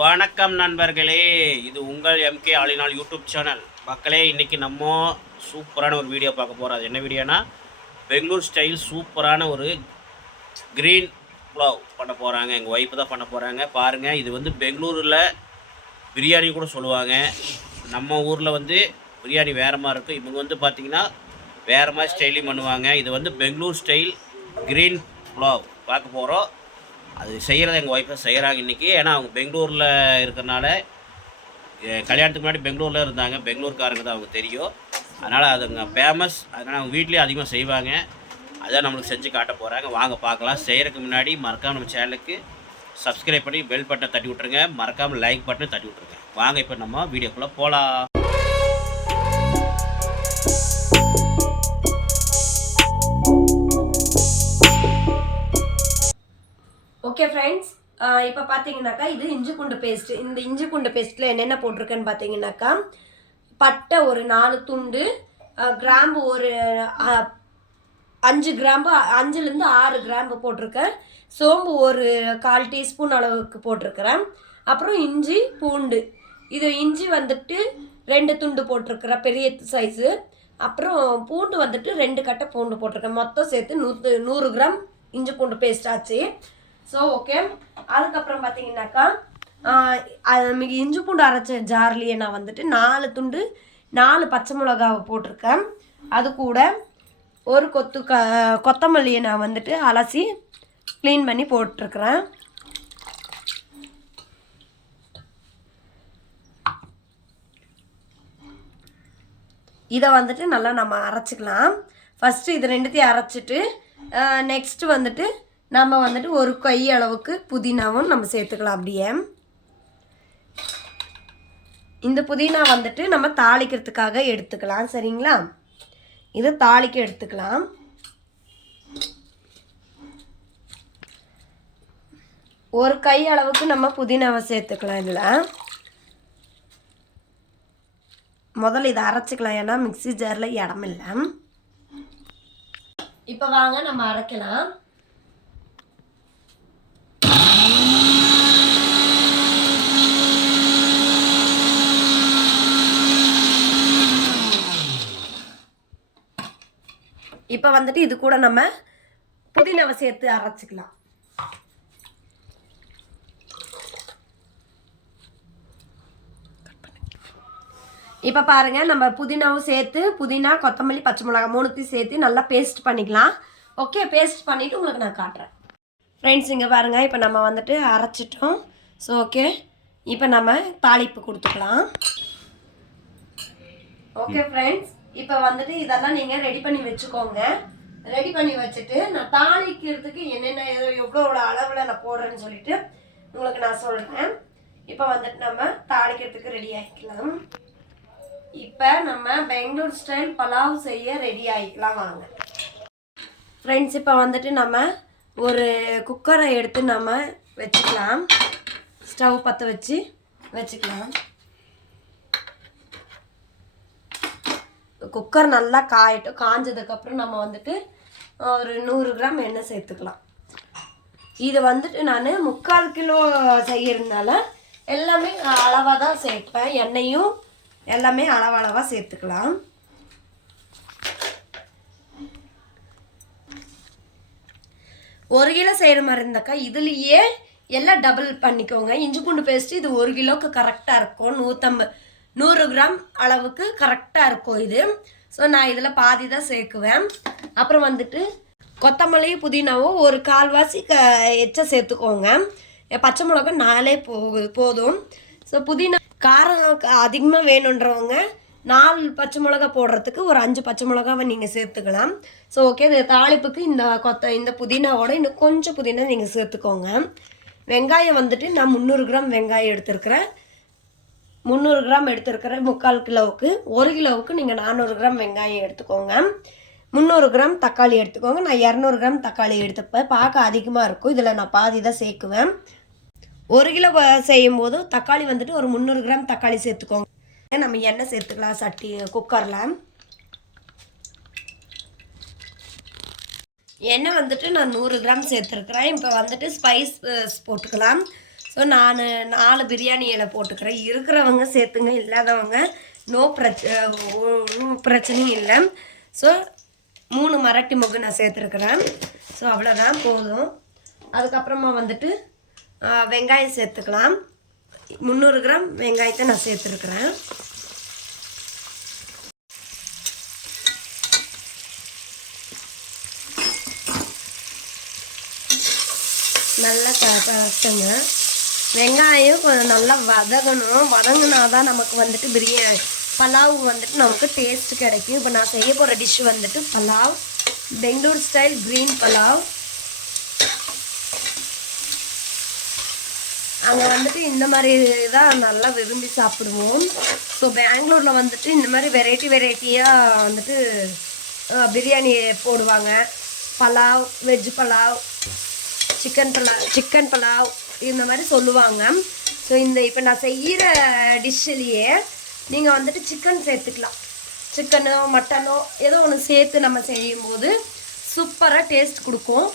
வணக்கம் நண்பர்களே. இது உங்கள் எம்கே ஆளினால் யூடியூப் சேனல் மக்களே இன்றைக்கி நம்ம சூப்பரான ஒரு வீடியோ பார்க்க போகிறோம் அது என்ன வீடியோனா பெங்களூர் ஸ்டைல் சூப்பரான ஒரு க்ரீன் புலாவ் பண்ண போகிறாங்க எங்கள் ஒய்ஃபு தான் பண்ண போகிறாங்க பாருங்கள் இது வந்து பெங்களூரில் பிரியாணி கூட சொல்லுவாங்க. நம்ம ஊரில் வந்து பிரியாணி வேறு மாதிரி இருக்கும். இவங்க வந்து பார்த்திங்கன்னா வேறு மாதிரி ஸ்டைலையும் பண்ணுவாங்க. இது வந்து பெங்களூர் ஸ்டைல் க்ரீன் புலாவ் பார்க்க போகிறோம் அது செய்கிறத எங்கள் ஒய்ஃபை செய்கிறாங்க இன்றைக்கி ஏன்னா அவங்க பெங்களூரில் இருக்கிறனால கல்யாணத்துக்கு முன்னாடி பெங்களூரில் இருந்தாங்க. பெங்களூர்காரங்க தான் அவங்க தெரியும். அதனால் அதுங்க ஃபேமஸ் அதனால் அவங்க வீட்லேயும் அதிகமாக செய்வாங்க. அதான் நம்மளுக்கு செஞ்சு காட்ட போகிறாங்க வாங்க பார்க்கலாம். செய்கிறதுக்கு முன்னாடி மறக்காம நம்ம சேனலுக்கு சப்ஸ்கிரைப் பண்ணி பெல் பட்டனை தட்டி விட்ருங்க மறக்காமல் லைக் பட்டனை தட்டி விட்ருங்க வாங்க இப்போ நம்ம வீடியோக்குள்ளே போகலாம் ஓகே ஃப்ரெண்ட்ஸ் இப்போ பார்த்தீங்கன்னாக்கா இது இஞ்சி பூண்டு பேஸ்ட்டு இந்த இஞ்சி பூண்டு பேஸ்ட்டில் என்னென்ன போட்டிருக்கேன்னு பார்த்தீங்கன்னாக்கா பட்டை ஒரு நாலு துண்டு கிராம்பு ஒரு அஞ்சு கிராம்பு அஞ்சுலேருந்து ஆறு கிராம்பு போட்டிருக்கேன். சோம்பு ஒரு கால் டீஸ்பூன் அளவுக்கு போட்டிருக்கிறேன். அப்புறம் இஞ்சி பூண்டு. இது இஞ்சி வந்துட்டு ரெண்டு துண்டு போட்டிருக்கிறேன் பெரிய சைஸு அப்புறம் பூண்டு வந்துட்டு ரெண்டு கட்டை பூண்டு போட்டிருக்கேன். மொத்தம் சேர்த்து நூற்று நூறு கிராம் இஞ்சி பூண்டு பேஸ்ட் ஆச்சு. ஸோ ஓகே அதுக்கப்புறம் பார்த்தீங்கன்னாக்கா அது மிக இஞ்சி பூண்டு அரைச்ச ஜார்லேயே நான் வந்துட்டு நாலு துண்டு நாலு பச்சை மிளகாவை போட்டிருக்கேன். அது கூட ஒரு கொத்து க கொத்தமல்லியை நான் வந்துட்டு அலசி க்ளீன் பண்ணி போட்டிருக்கிறேன். இதை வந்துட்டு நல்லா நம்ம அரைச்சிக்கலாம். ஃபஸ்ட்டு இது ரெண்டுத்தையும் அரைச்சிட்டு நெக்ஸ்ட்டு வந்துட்டு நம்ம வந்துட்டு ஒரு கை அளவுக்கு புதினாவும் நம்ம சேர்த்துக்கலாம் அப்படியே. இந்த புதினா வந்துட்டு நம்ம தாளிக்கிறதுக்காக எடுத்துக்கலாம் சரிங்களா? இது தாளிக்க எடுத்துக்கலாம். ஒரு கை அளவுக்கு நம்ம புதினாவை சேர்த்துக்கலாம் இதில். முதல்ல இதை அரைச்சிக்கலாம் ஏன்னா மிக்ஸி ஜாரில் இடம் இல்லை. இப்போ வாங்க நம்ம அரைக்கலாம். இப்போ வந்துட்டு இது கூட நம்ம புதினாவை சேர்த்து அரைச்சிக்கலாம். இப்போ பாருங்க நம்ம புதினாவும் சேர்த்து புதினா கொத்தமல்லி பச்சை மிளகா மூணுத்தையும் சேர்த்து நல்லா பேஸ்ட் பண்ணிக்கலாம். ஓகே பேஸ்ட் பண்ணிவிட்டு உங்களுக்கு நான் காட்டுறேன். ஃப்ரெண்ட்ஸ் இங்கே பாருங்கள் இப்போ நம்ம வந்துட்டு அரைச்சிட்டோம். ஸோ ஓகே இப்போ நம்ம தாளிப்பு கொடுத்துக்கலாம். ஓகே ஃப்ரெண்ட்ஸ் இப்போ வந்துட்டு இதெல்லாம் நீங்கள் ரெடி பண்ணி வச்சுக்கோங்க. ரெடி பண்ணி வச்சுட்டு நான் தாளிக்கிறதுக்கு என்னென்ன எவ்வளோ எவ்வளோ அளவில் நான் போடுறேன்னு சொல்லிட்டு உங்களுக்கு நான் சொல்கிறேன் இப்போ வந்துட்டு நம்ம தாளிக்கிறதுக்கு ரெடி ஆகிக்கலாம் இப்போ நம்ம பெங்களூர் ஸ்டைல் பலாவ் செய்ய ரெடி ஆகிக்கலாம் வாங்க. ஃப்ரெண்ட்ஸ் இப்போ வந்துட்டு நம்ம ஒரு குக்கரை எடுத்து நம்ம வச்சுக்கலாம். ஸ்டவ் பற்ற வச்சு வச்சுக்கலாம். குக்கர் நல்லா காயட்டும். காஞ்சதுக்கப்புறம் நம்ம வந்துட்டு ஒரு நூறு கிராம் எண்ணெய் சேர்த்துக்கலாம். இது வந்துட்டு நான் முக்கால் கிலோ செய்கிறதுனால எல்லாமே அளவாக தான் சேர்ப்பேன். எண்ணெயும் எல்லாமே அளவளவாக சேர்த்துக்கலாம். ஒரு கிலோ செய்கிற மாதிரி இருந்தாக்கா இதுலேயே எல்லாம் டபுள் பண்ணிக்கோங்க. இஞ்சி பூண்டு பேஸ்ட்டு இது ஒரு கிலோவுக்கு கரெக்டாக இருக்கும். நூற்றம்பது நூறு கிராம் அளவுக்கு கரெக்டாக இருக்கும் இது. ஸோ நான் இதில் பாதி தான் சேர்க்குவேன். அப்புறம் வந்துட்டு கொத்தமல்லி புதினாவும் ஒரு கால்வாசி க எச்சா சேர்த்துக்கோங்க. பச்சை மிளகா நாலே போ போதும். ஸோ புதினா காரம் அதிகமாக வேணுன்றவங்க நாலு பச்சை மிளகா போடுறதுக்கு ஒரு அஞ்சு பச்சை மிளகாவை நீங்கள் சேர்த்துக்கலாம். ஸோ ஓகே இந்த தாளிப்புக்கு இந்த கொத்த இந்த புதினாவோட இன்னும் கொஞ்சம் புதினா நீங்கள் சேர்த்துக்கோங்க. வெங்காயம் வந்துட்டு நான் முந்நூறு கிராம் வெங்காயம் எடுத்துருக்கிறேன். முந்நூறு கிராம் எடுத்துருக்கிறேன் முக்கால் கிலோவுக்கு ஒரு கிலோவுக்கு நீங்கள் நானூறு கிராம் வெங்காயம் எடுத்துக்கோங்க. முந்நூறு கிராம் தக்காளி எடுத்துக்கோங்க. நான் இரநூறு கிராம் தக்காளி எடுத்துப்பேன். பார்க்க அதிகமாக இருக்கும். இதில் நான் பாதி தான் சேர்க்குவேன். ஒரு கிலோ செய்யும் போது தக்காளி வந்துட்டு ஒரு முந்நூறு கிராம் தக்காளி சேர்த்துக்கோங்க. நம்ம எண்ணெய் சேர்த்துக்கலாம் சட்டி குக்கரில் எண்ணெய் வந்துட்டு நான் நூறு கிராம் சேர்த்துருக்குறேன். இப்போ வந்துட்டு ஸ்பைஸ் போட்டுக்கலாம். ஸோ நான் நாலு பிரியாணி இலை போட்டுக்கிறேன். இருக்கிறவங்க சேர்த்துங்க இல்லாதவங்க நோ பிரச்ச பிரச்சனையும் இல்லை. ஸோ மூணு மரட்டி முகு நான் சேர்த்துருக்குறேன். ஸோ அவ்வளோதான் போதும். அதுக்கப்புறமா வந்துட்டு வெங்காயம் சேர்த்துக்கலாம். முந்நூறு கிராம் வெங்காயத்தை நான் சேர்த்துருக்குறேன். நல்லா க கரெக்டுங்க. வெங்காயம் கொஞ்சம் நல்லா வதங்கணும். வதங்கினா தான் நமக்கு வந்துட்டு பிரியாணி பலாவ் வந்துட்டு நமக்கு டேஸ்ட் கிடைக்கும். இப்போ நான் செய்ய போகிற டிஷ் வந்துட்டு பலாவ் பெங்களூர் ஸ்டைல் க்ரீன் பலாவ். அங்கே வந்துட்டு இந்த மாதிரி தான் நல்லா விரும்பி சாப்பிடுவோம். ஸோ பெங்களூரில் வந்துட்டு இந்த மாதிரி வெரைட்டி வெரைட்டியாக வந்துட்டு பிரியாணி போடுவாங்க. Pulao veg pulao chicken pulao chicken pulao இந்த மாதிரி சொல்லுவாங்க. ஸோ இந்த இப்போ நான் செய்கிற டிஷ்ஷிலேயே நீங்கள் வந்துட்டு சிக்கன் சேர்த்துக்கலாம். சிக்கனோ மட்டனோ ஏதோ ஒன்று சேர்த்து நம்ம செய்யும்போது சூப்பராக டேஸ்ட் கொடுக்கும்.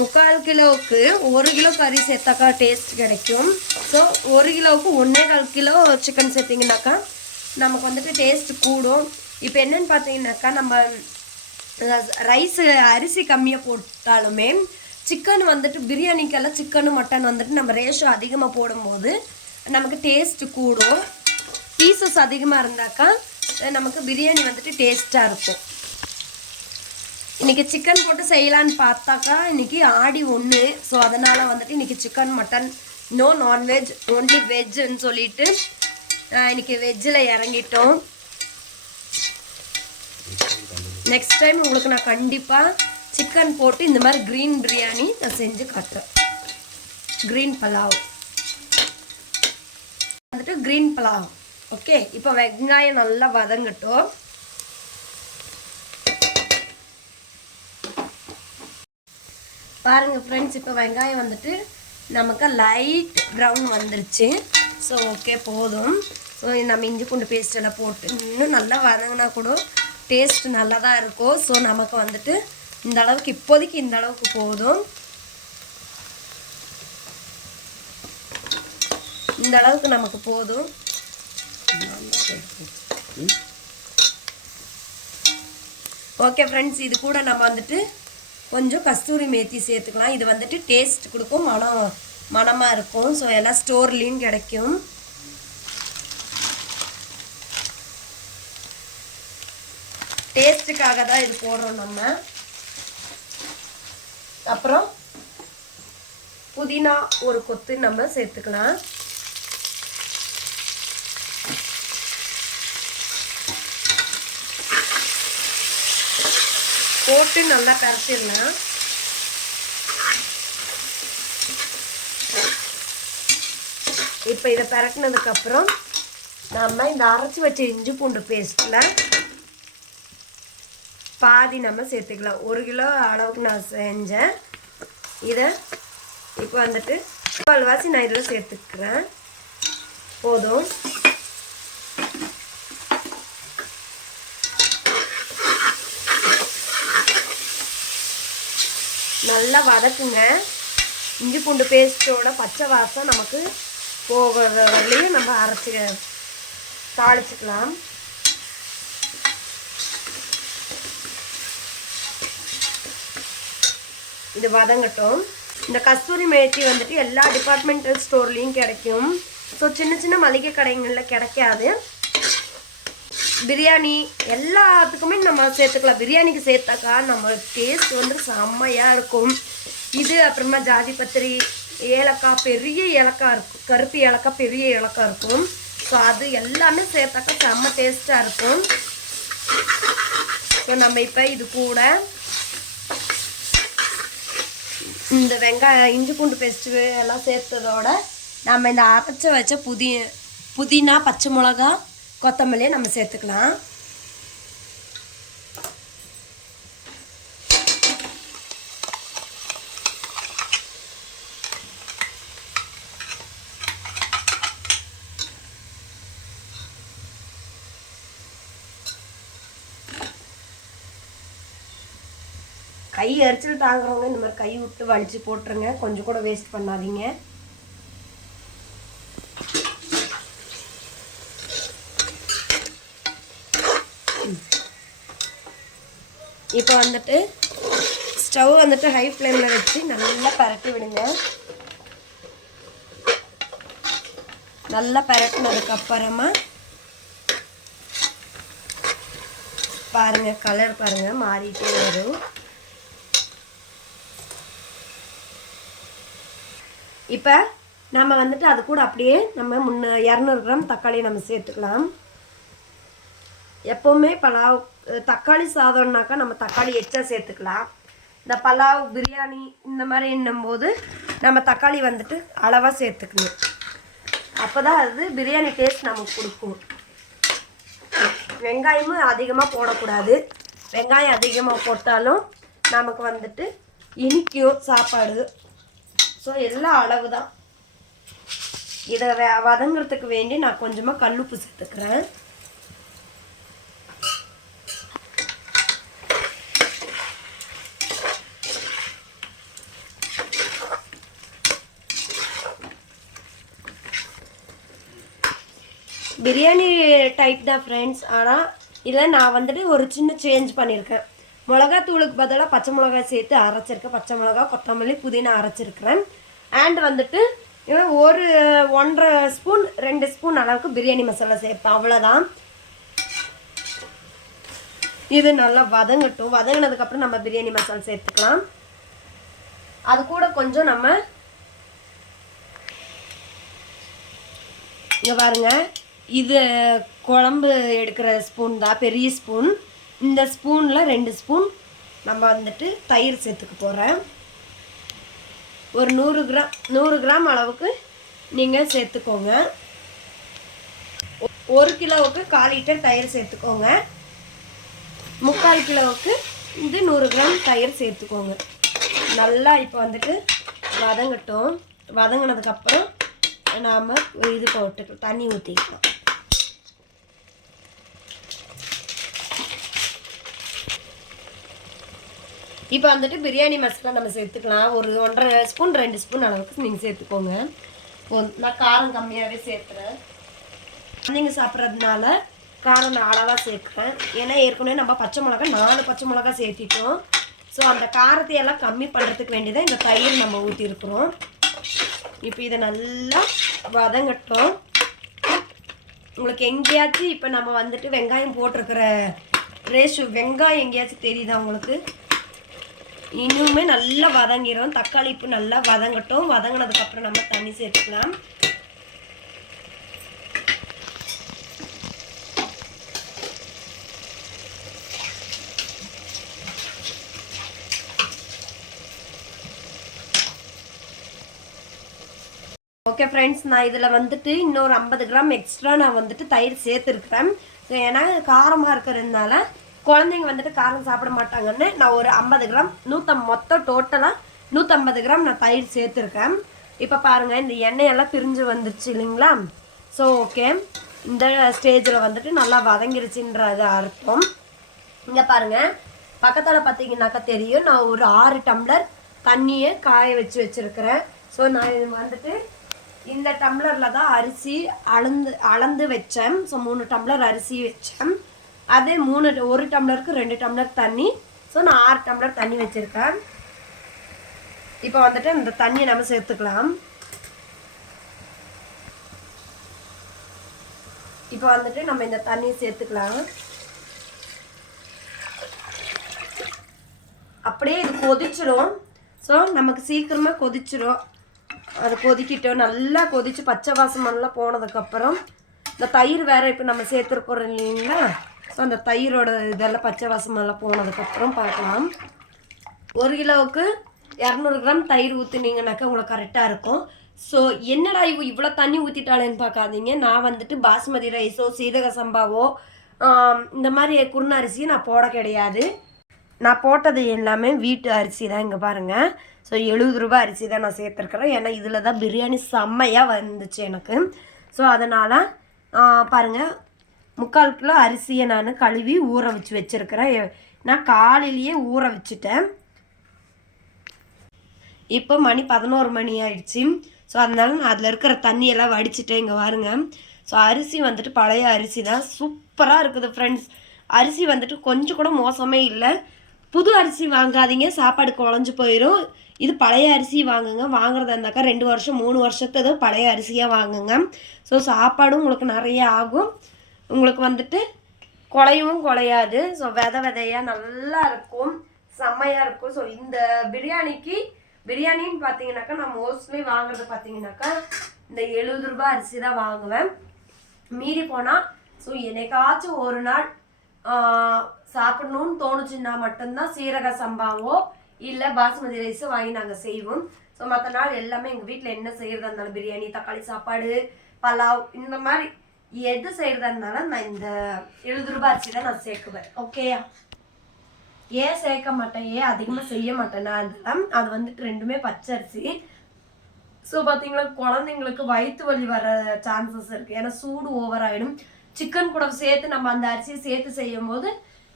முக்கால் கிலோவுக்கு ஒரு கிலோ கறி சேர்த்தாக்கா டேஸ்ட் கிடைக்கும். ஸோ ஒரு கிலோவுக்கு ஒன்றே கால் கிலோ சிக்கன் சேர்த்திங்கனாக்கா நமக்கு வந்துட்டு டேஸ்ட் கூடும். இப்போ என்னன்னு பார்த்தீங்கன்னாக்கா நம்ம ரைஸு அரிசி கம்மியாக போட்டாலுமே சிக்கன் வந்துட்டு பிரியாணிக்கெல்லாம் சிக்கனு மட்டன் வந்துட்டு நம்ம ரேஷோ அதிகமாக போடும்போது நமக்கு டேஸ்ட் கூடும். பீசஸ் அதிகமாக இருந்தாக்கா நமக்கு பிரியாணி வந்துட்டு டேஸ்ட்டாக இருக்கும். இன்னைக்கு சிக்கன் போட்டு செய்யலான்னு பார்த்தாக்கா இன்னைக்கு ஆடி ஒன்று ஸோ அதனால் வந்துட்டு இன்னைக்கு chicken mutton no non veg only வெஜ்ஜுன்னு சொல்லிட்டு இன்றைக்கி இன்னைக்கு வெஜ்ஜில் இறங்கிட்டோம். நெக்ஸ்ட் டைம் உங்களுக்கு நான் கண்டிப்பாக சிக்கன் போட்டு இந்த மாதிரி க்ரீன் பிரியாணி நான் செஞ்சு காட்டுறேன். க்ரீன் பலாவ் வந்துட்டு க்ரீன் பலாவ் ஓகே இப்போ வெங்காயம் நல்லா வதங்கட்டும். பாருங்கள் ஃப்ரெண்ட்ஸ் இப்போ வெங்காயம் வந்துட்டு நமக்கு லைட் ப்ரௌன் வந்துருச்சு. ஸோ ஓகே போதும். ஸோ நம்ம இஞ்சி பூண்டு பேஸ்ட் எல்லாம் போட்டு இன்னும் நல்லா வதங்கினா கூட டேஸ்ட் நல்லா தான் இருக்கும். ஸோ நமக்கு வந்துட்டு இந்த அளவுக்கு இப்போதைக்கு இந்த அளவுக்கு போதும். இந்த அளவுக்கு நமக்கு போதும். ஓகே ஃப்ரெண்ட்ஸ் இது கூட நம்ம வந்துட்டு கொஞ்சம் கஸ்தூரி மேத்தி சேர்த்துக்கலாம். இது வந்துட்டு டேஸ்ட் கொடுக்கும். மனம் மனமாக இருக்கும். ஸோ எல்லாம் ஸ்டோர்லேயும் கிடைக்கும். டேஸ்ட்டுக்காக தான் இது போடுறோம் நம்ம. அப்புறம் புதினா ஒரு கொத்து நம்ம சேர்த்துக்கலாம். போட்டு நல்லா கரைச்சிடலாம் இப்போ இதை பரட்டினதுக்கப்புறம் நம்ம இந்த அரைச்சி வச்ச இஞ்சி பூண்டு பேஸ்ட்டில் பாதி நம்ம சேர்த்துக்கலாம். ஒரு கிலோ அளவுக்கு நான் செஞ்சேன். இதை இப்போ வந்துட்டு கால்வாசி நான் இதில் சேர்த்துக்கிறேன். போதும். நல்லா வதக்குங்க. இஞ்சி பூண்டு பேஸ்ட்டோட பச்சை வாசம் நமக்கு போகிற வரலையும் நம்ம அரைச்சி தாளிச்சுக்கலாம். இது வதங்கட்டும். இந்த கஸ்தூரி மேத்தி வந்துட்டு எல்லா டிபார்ட்மெண்டல் ஸ்டோர்லேயும் கிடைக்கும். ஸோ சின்ன சின்ன மளிகை கடைங்களில் கிடைக்காது. பிரியாணி எல்லாத்துக்குமே நம்ம சேர்த்துக்கலாம். பிரியாணிக்கு சேர்த்தாக்கா நம்ம டேஸ்ட் வந்து செம்மையாக இருக்கும். இது அப்புறமா ஜாதி பத்திரி ஏலக்காய் பெரிய ஏலக்காய் இருக்கும். கருப்பு ஏலக்காய் பெரிய ஏலக்காய் இருக்கும். ஸோ அது எல்லாமே சேர்த்தாக்கா செம்ம டேஸ்ட்டாக இருக்கும். ஸோ நம்ம இப்போ இது கூட இந்த வெங்காயம் இஞ்சி பூண்டு பேஸ்ட்டு எல்லாம் சேர்த்ததோட நம்ம இந்த அரைச்சி வச்ச புதி புதினா பச்சை மிளகா கொத்தமல்லியை நம்ம சேர்த்துக்கலாம். கை எரிச்சல் தாங்குறவங்க இந்த மாதிரி கை விட்டு வலிச்சு போட்டுருங்க. கொஞ்சம் கூட வேஸ்ட் பண்ணாதீங்க. இப்போ வந்துட்டு ஸ்டவ் வந்துட்டு ஹை ஃப்ளேமில் வச்சு நல்லா பரட்டி விடுங்க. நல்லா பரட்டினதுக்கப்புறமா பாருங்கள் கலர் பாருங்கள் மாறிட்டே வரும். இப்போ நம்ம வந்துட்டு அது கூட அப்படியே நம்ம முன்ன இரநூறு கிராம் தக்காளி நம்ம சேர்த்துக்கலாம். எப்போவுமே பலாவ் தக்காளி சாதம்னாக்கா நம்ம தக்காளி எச்சா சேர்த்துக்கலாம். இந்த பலாவ் பிரியாணி இந்த மாதிரி என்னும்போது நம்ம தக்காளி வந்துட்டு அளவாக சேர்த்துக்கணும். அப்போ தான் அது பிரியாணி டேஸ்ட் நமக்கு கொடுக்கும். வெங்காயமும் அதிகமாக போடக்கூடாது. வெங்காயம் அதிகமாக போட்டாலும் நமக்கு வந்துட்டு இனிக்கும் சாப்பாடு. ஸோ எல்லாம் அளவு தான் இதை வே- வதங்குறதுக்கு வேண்டி நான் கொஞ்சமாக கல்லுப்பு சேர்த்துக்கிறேன். பிரியாணி டைப் தான் ஃப்ரெண்ட்ஸ் ஆனால் இதில் நான் வந்துட்டு ஒரு சின்ன சேஞ்ச் பண்ணியிருக்கேன். மிளகாத்தூளுக்கு பதிலாக பச்சை மிளகாய் சேர்த்து அரைச்சிருக்கேன். பச்சை மிளகா கொத்தமல்லி புதினா அரைச்சிருக்கிறேன். அண்ட் வந்துட்டு ஒரு ஒன்றரை ஸ்பூன் ரெண்டு ஸ்பூன் அளவுக்கு பிரியாணி மசாலா சேர்ப்பேன். அவ்வளோதான் இது நல்லா வதங்கட்டும். வதங்கினதுக்கப்புறம் நம்ம பிரியாணி மசாலா சேர்த்துக்கலாம். அது கூட கொஞ்சம் நம்ம இங்கே பாருங்கள் இது குழம்பு எடுக்கிற ஸ்பூன் தான் பெரிய ஸ்பூன் இந்த ஸ்பூனில் ரெண்டு ஸ்பூன் நம்ம வந்துட்டு தயிர் சேர்த்துக்க போகிறேன் ஒரு நூறு கிராம் நூறு கிராம் அளவுக்கு நீங்கள் சேர்த்துக்கோங்க. ஒ- ஒரு கிலோவுக்கு கால் லிட்டர் தயிர் சேர்த்துக்கோங்க. முக்கால் கிலோவுக்கு இது நூறு கிராம் தயிர் சேர்த்துக்கோங்க. நல்லா இப்போ வந்துட்டு வதங்கட்டும். வதங்கினதுக்கப்புறம் நாம் இது போட்டு தண்ணி ஊற்றிக்கலாம் இப்போ வந்துட்டு பிரியாணி மசாலா நம்ம சேர்த்துக்கலாம். ஒரு ஒன்றரை ஸ்பூன் ரெண்டு ஸ்பூன் அளவுக்கு நீங்கள் சேர்த்துக்கோங்க. நான் காரம் கம்மியாகவே சேர்த்துறேன் குழந்தைங்க சாப்பிட்றதுனால காரம் நான் அளவாக சேர்க்குறேன். ஏன்னா ஏற்கனவே நம்ம பச்சை மிளகா நாலு பச்சை மிளகா சேர்த்திட்டோம். ஸோ அந்த காரத்தை எல்லாம் கம்மி பண்ணுறதுக்கு வேண்டியதான் இந்த தயிர் நம்ம ஊற்றிருக்கிறோம் இப்போ இதை நல்லா வதங்கட்டும். உங்களுக்கு எங்கேயாச்சும் இப்போ நம்ம வந்துட்டு வெங்காயம் போட்டிருக்கிற ரேஷு வெங்காயம் எங்கேயாச்சும் தெரியுதா உங்களுக்கு? இன்னுமே நல்லா வதங்கிடும் தக்காளி இப்போ நல்லா வதங்கட்டும். வதங்கினதுக்கப்புறம் நம்ம தண்ணி சேர்த்துக்கலாம். ஓகே ஃப்ரெண்ட்ஸ் நான் இதில் வந்துட்டு இன்னொரு ஐம்பது கிராம் எக்ஸ்ட்ரா நான் வந்துட்டு தயிர் சேர்த்துருக்குறேன். ஏன்னா காரமாக இருக்கிறதுனால குழந்தைங்க வந்துட்டு காரம் சாப்பிட மாட்டாங்கன்னு நான் ஒரு ஐம்பது கிராம் நூற்றம் மொத்தம் டோட்டலாக நூற்றம்பது கிராம் நான் தயிர் சேர்த்துருக்கேன். இப்போ பாருங்கள் இந்த எண்ணெயெல்லாம் பிரிஞ்சு வந்துருச்சு இல்லைங்களா? ஸோ ஓகே இந்த ஸ்டேஜில் வந்துட்டு நல்லா வதங்கிருச்சுன்றது அர்த்தம். இங்கே பாருங்கள் பக்கத்தில் பார்த்தீங்கன்னாக்கா தெரியும் நான் ஒரு ஆறு டம்ளர் தண்ணியை காய வச்சு வச்சுருக்கிறேன். ஸோ நான் இது வந்துட்டு இந்த டம்ளரில் தான் அரிசி அளந்து அளந்து வச்சேன். ஸோ மூணு டம்ளர் அரிசி வச்சேன். அதே மூணு ஒரு டம்ளருக்கு ரெண்டு டம்ளர் தண்ணி. ஸோ நான் ஆறு டம்ளர் தண்ணி வச்சுருக்கேன். இப்போ வந்துட்டு இந்த தண்ணியை நம்ம சேர்த்துக்கலாம். இப்போ வந்துட்டு நம்ம இந்த தண்ணியை சேர்த்துக்கலாம். அப்படியே இது கொதிச்சிடும் ஸோ நமக்கு சீக்கிரமாக கொதிச்சிடும் அது கொதிக்கிட்டோம் நல்லா கொதிச்சு பச்சை வாசமெல்லாம் போனதுக்கப்புறம் இந்த தயிர் வேறு இப்போ நம்ம சேர்த்துருக்குறோம் இல்லைங்களா? ஸோ அந்த தயிரோட இதெல்லாம் பச்சை வாசமெல்லாம் போனதுக்கப்புறம் பார்க்கலாம். ஒரு கிலோவுக்கு இரநூறு கிராம் தயிர் ஊற்றுனீங்கனாக்கா உங்களுக்கு கரெக்டாக இருக்கும். ஸோ என்னடா இவ இவ்வளோ தண்ணி ஊற்றிட்டாளேன்னு பார்க்காதீங்க. நான் வந்துட்டு பாஸ்மதி ரைஸோ சீரக சம்பாவோ இந்த மாதிரி குருண அரிசி நான் போட கிடையாது. நான் போட்டது எல்லாமே வீட்டு அரிசி தான் இங்கே பாருங்கள் ஸோ எழுபது ரூபாய் அரிசி தான் நான் சேர்த்துருக்குறேன். ஏன்னா இதில் தான் பிரியாணி செம்மையாக வந்துச்சு எனக்கு. ஸோ அதனால் பாருங்கள் முக்கால் கிலோ அரிசியை நான் கழுவி ஊற வச்சு வச்சுருக்கிறேன். நான் காலையிலேயே ஊற வச்சுட்டேன். இப்போ மணி பதினோரு மணி ஆயிடுச்சு. ஸோ அதனால நான் அதில் இருக்கிற தண்ணியெல்லாம் வடிச்சிட்டேன். இங்கே பாருங்க. ஸோ அரிசி வந்துட்டு பழைய அரிசி தான். சூப்பராக இருக்குது ஃப்ரெண்ட்ஸ் அரிசி வந்துட்டு கொஞ்சம் கூட மோசமே இல்லை. புது அரிசி வாங்காதீங்க. சாப்பாடு குழஞ்சு போயிடும் இது பழைய அரிசி வாங்குங்க. வாங்குறதா இருந்தாக்கா ரெண்டு வருஷம் மூணு வருஷத்தது பழைய அரிசியாக வாங்குங்க. ஸோ சாப்பாடும் உங்களுக்கு நிறைய ஆகும். உங்களுக்கு வந்துட்டு குலையவும் குலையாது. ஸோ விதை விதையாக நல்லா இருக்கும். செம்மையாக இருக்கும். ஸோ இந்த பிரியாணிக்கு பிரியாணின்னு பார்த்தீங்கன்னாக்கா நான் மோஸ்ட்லி வாங்குறது பார்த்தீங்கன்னாக்கா இந்த எழுபது ரூபாய் அரிசி தான் வாங்குவேன். மீறி போனால் ஸோ என்னைக்காச்சும் ஒரு நாள் சாப்பிடணும்னு தோணுச்சுன்னா மட்டும்தான் சீரக சம்பாவோ இல்லை பாசுமதி ரைஸோ வாங்கி நாங்கள் செய்வோம். ஸோ மற்ற நாள் எல்லாமே எங்கள் வீட்டில் என்ன செய்கிறதா இருந்தாலும் பிரியாணி தக்காளி சாப்பாடு பலாவ் இந்த மாதிரி எது செய்கிறதா இருந்தாலும் நான் இந்த எழுபது ரூபாய் அரிசி தான் நான் சேர்க்குவேன். ஓகேயா ஏன் சேர்க்க மாட்டேன்? ஏன் அதிகமாக செய்ய மாட்டேன்னா அதெல்லாம் அது வந்துட்டு ரெண்டுமே பச்சரிசி ஸோ பார்த்தீங்களா குழந்தைங்களுக்கு வயிற்று வலி வர சான்சஸ் இருக்குது ஏன்னா சூடு ஓவர் ஆகிடும் சிக்கன் கூட சேர்த்து நம்ம அந்த அரிசியை சேர்த்து செய்யும் போது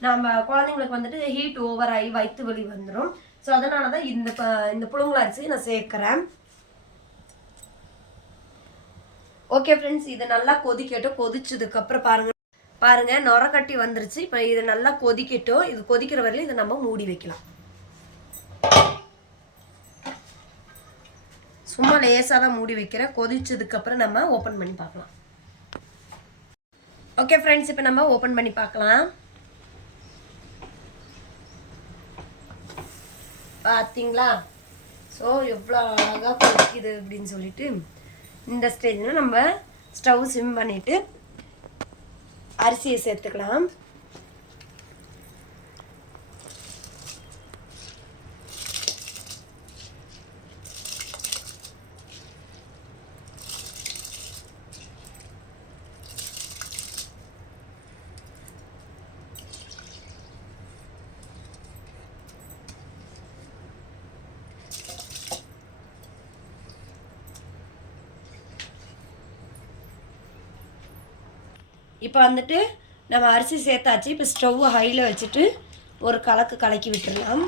நம்ம குழந்தைங்களுக்கு வந்துட்டு ஹீட் ஓவர் ஆகி வயிற்று வலி வந்துடும் ஸோ அதனால தான் இந்த இந்த புழுங்கல் அரிசியை நான் சேர்க்குறேன். ஓகே ஃப்ரெண்ட்ஸ் இது நல்லா கொதிக்கட்டும். கொதிச்சதுக்கு அப்புறம் பாருங்க. பாருங்க நொர வந்துருச்சு. இப்போ இது நல்லா கொதிக்கட்டும். இது கொதிக்கிற வரையிலும் இதை நம்ம மூடி வைக்கலாம். சும்மா லேசாக தான் மூடி வைக்கிறேன். கொதிச்சதுக்கு அப்புறம் நம்ம ஓப்பன் பண்ணி பார்க்கலாம். ஓகே ஃப்ரெண்ட்ஸ் இப்போ நம்ம ஓப்பன் பண்ணி பார்க்கலாம். பார்த்தீங்களா ஸோ எவ்வளோ அழகாக கொதிக்குது அப்படின்னு சொல்லிட்டு இந்த ஸ்டேஜில் நம்ம ஸ்டவ் சிம் பண்ணிவிட்டு அரிசியை சேர்த்துக்கலாம். இப்போ வந்துட்டு நம்ம அரிசி சேர்த்தாச்சு. இப்போ ஸ்டவ் ஹையில் வச்சுட்டு ஒரு கலக்கு கலக்கி விட்டுறலாம்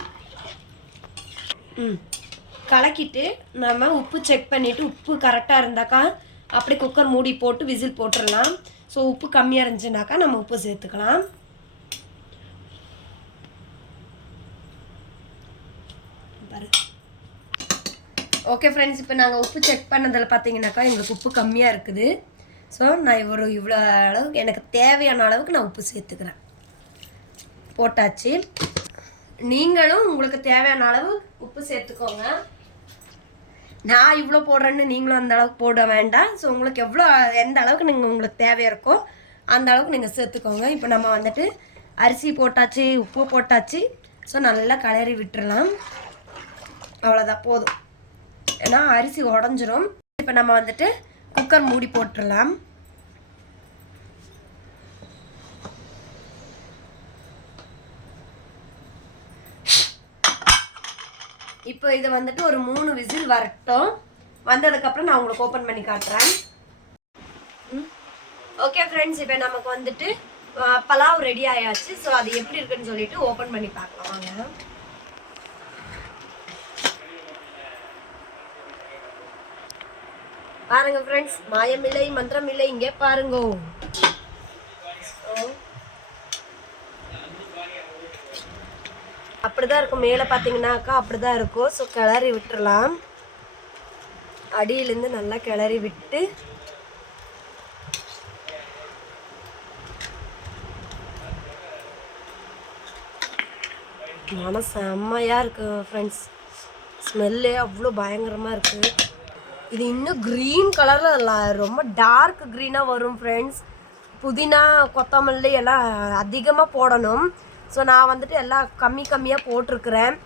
ம். கலக்கிட்டு நம்ம உப்பு செக் பண்ணிவிட்டு உப்பு கரெக்டாக இருந்தாக்கா அப்படி குக்கர் மூடி போட்டு விசில் போட்டுடலாம். ஸோ உப்பு கம்மியாக இருந்துச்சுனாக்கா நம்ம உப்பு சேர்த்துக்கலாம். பாரு. ஓகே ஃப்ரெண்ட்ஸ் இப்போ நாங்கள் உப்பு செக் பண்ணதில் பார்த்தீங்கன்னாக்கா எங்களுக்கு உப்பு கம்மியாக இருக்குது. ஸோ நான் ஒரு இவ்வளோ அளவுக்கு எனக்கு தேவையான அளவுக்கு நான் உப்பு சேர்த்துக்கிறேன். போட்டாச்சு. நீங்களும் உங்களுக்கு தேவையான அளவு உப்பு சேர்த்துக்கோங்க. நான் இவ்வளோ போடுறேன்னு நீங்களும் அந்த அளவுக்கு போட வேண்டாம். ஸோ உங்களுக்கு எவ்வளோ எந்த அளவுக்கு நீங்கள் உங்களுக்கு தேவை இருக்கோ அந்த அளவுக்கு நீங்கள் சேர்த்துக்கோங்க. இப்போ நம்ம வந்துட்டு அரிசி போட்டாச்சு உப்பு போட்டாச்சு. ஸோ நல்லா கலரி விட்டுறலாம். அவ்வளோதான் போதும். ஏன்னா அரிசி உடஞ்சிரும். இப்போ நம்ம வந்துட்டு குக்கர் மூடி போட்டுடலாம் இப்போ இது வந்துட்டு ஒரு மூணு விசில் வரட்டும். வந்ததுக்கப்புறம் நான் உங்களுக்கு ஓப்பன் பண்ணி காட்டுறேன். ஓகே ஃப்ரெண்ட்ஸ் இப்போ நமக்கு வந்துட்டு பலாவ் ரெடி ஆயாச்சு. ஸோ அது எப்படி இருக்குன்னு சொல்லிட்டு ஓப்பன் பண்ணி பார்க்கலாம். வாங்க. பாருங்க ஃப்ரெண்ட்ஸ் மாயமில்லை மந்திரமில்லை. இங்கே பாருங்க. அப்படிதான் இருக்கும். மேலே பார்த்தீங்கன்னாக்கா அப்படிதான் இருக்கும். ஸோ கிளறி விட்டுறலாம். அடியிலேருந்து நல்லா கிளறி விட்டு. மனம் செம்மையாக இருக்கு ஃப்ரெண்ட்ஸ் ஸ்மெல்லே அவ்வளோ பயங்கரமாக இருக்குது இது இன்னும் க்ரீன் கலரில் ரொம்ப டார்க் க்ரீனாக வரும் ஃப்ரெண்ட்ஸ் புதினா கொத்தமல்லி எல்லாம் அதிகமாக போடணும். ஸோ நான் வந்துட்டு எல்லாம் கம்மி கம்மியாக போட்டிருக்கிறேன்.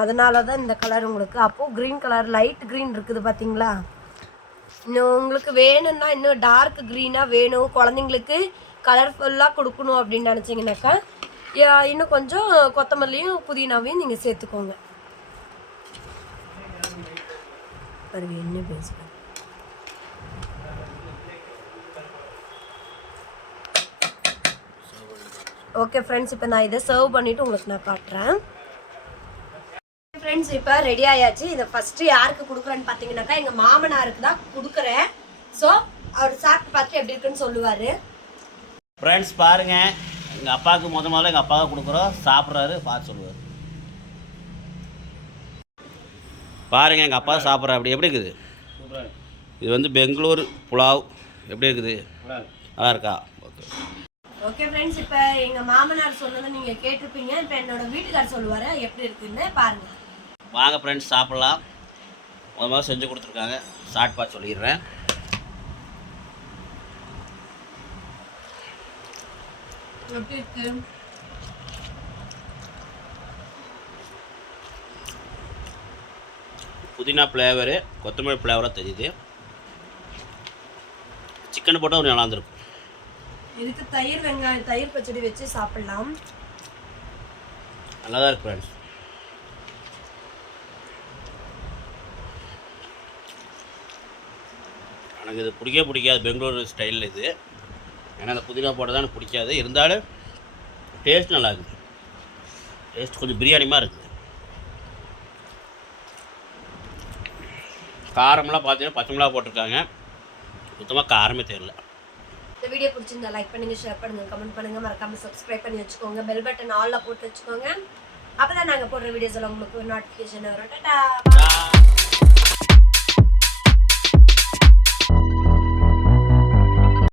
அதனால தான் இந்த கலர் உங்களுக்கு. அப்போது க்ரீன் கலர் லைட் க்ரீன் இருக்குது பார்த்தீங்களா இன்னும் உங்களுக்கு வேணும்னா இன்னும் டார்க் க்ரீனாக வேணும். குழந்தைங்களுக்கு கலர்ஃபுல்லாக கொடுக்கணும் அப்படின்னு நினச்சிங்கனாக்கா இன்னும் கொஞ்சம் கொத்தமல்லியும் புதினாவையும் நீங்கள் சேர்த்துக்கோங்க. பாருங்க என்ன பேசுகிறேன் ஓகே ஃப்ரெண்ட்ஸ் இப்போ நான் இதை சர்வ் பண்ணிவிட்டு உங்களுக்கு நான் காட்டுறேன். ஃப்ரெண்ட்ஸ் இப்போ ரெடி ஆயாச்சு. இதை ஃபஸ்ட்டு யாருக்கு கொடுக்குறேன்னு பார்த்தீங்கன்னாக்கா எங்கள் மாமனாருக்கு தான் கொடுக்குறேன். ஸோ அவர் சாப்பிட்டு பார்த்து எப்படி இருக்குன்னு சொல்லுவார். ஃப்ரெண்ட்ஸ் பாருங்கள் எங்கள் அப்பாவுக்கு முத முதல்ல எங்கள் அப்பாவுக்கு கொடுக்குறோம். சாப்பிட்றாரு பார்த்து சொல்லுவார். பாருங்க எங்கள் அப்பா சாப்பிட்ற அப்படி எப்படி இருக்குது? இது வந்து பெங்களூர் புலாவ். எப்படி இருக்குது? நல்லா இருக்கா? ஓகே ஓகே ஃப்ரெண்ட்ஸ் இப்போ எங்கள் மாமனார் சொன்னதை நீங்கள் கேட்டிருப்பீங்க. இப்போ என்னோட வீட்டுக்கார் சொல்லுவார் எப்படி இருக்குன்னு பாருங்க. வாங்க ஃப்ரெண்ட்ஸ் சாப்பிட்லாம். முத முதல்ல செஞ்சு கொடுத்துருக்காங்க. சாட் பார்த்து சொல்லிடுறேன். எப்படி இருக்கு? புதினா ஃப்ளேவரு கொத்தமல்லி ஃப்ளேவராக தெரியுது. சிக்கன் போட்டால் ஒரு நல்லா இருந்திருக்கும். இதுக்கு தயிர் வெங்காயம் தயிர் பச்சடி வச்சு சாப்பிடலாம். நல்லா தான் இருக்கு ஃப்ரெண்ட்ஸ் எனக்கு இது பிடிக்கவே பிடிக்காது பெங்களூர் ஸ்டைலில் இது. ஏன்னா அந்த புதினா போட்டது எனக்கு பிடிக்காது. இருந்தாலும் டேஸ்ட் நல்லா இருக்குது டேஸ்ட் கொஞ்சம் பிரியாணி மாதிரி இருக்குது காரமெல்லாம் பார்த்தீங்கன்னா பச்சை மிளகா போட்டிருக்காங்க. சுத்தமாக காரமே தெரியல. இந்த வீடியோ பிடிச்சிருந்தா லைக் பண்ணுங்க ஷேர் பண்ணுங்க கமெண்ட் பண்ணுங்க. மறக்காம சப்ஸ்கிரைப் பண்ணி வச்சுக்கோங்க. பெல் பட்டன் ஆல்ல போட்டு வச்சுக்கோங்க. அப்பதான் நாங்க போடுற வீடியோஸ் எல்லாம் உங்களுக்கு நோட்டிஃபிகேஷன் வரும். டாடா! Bye.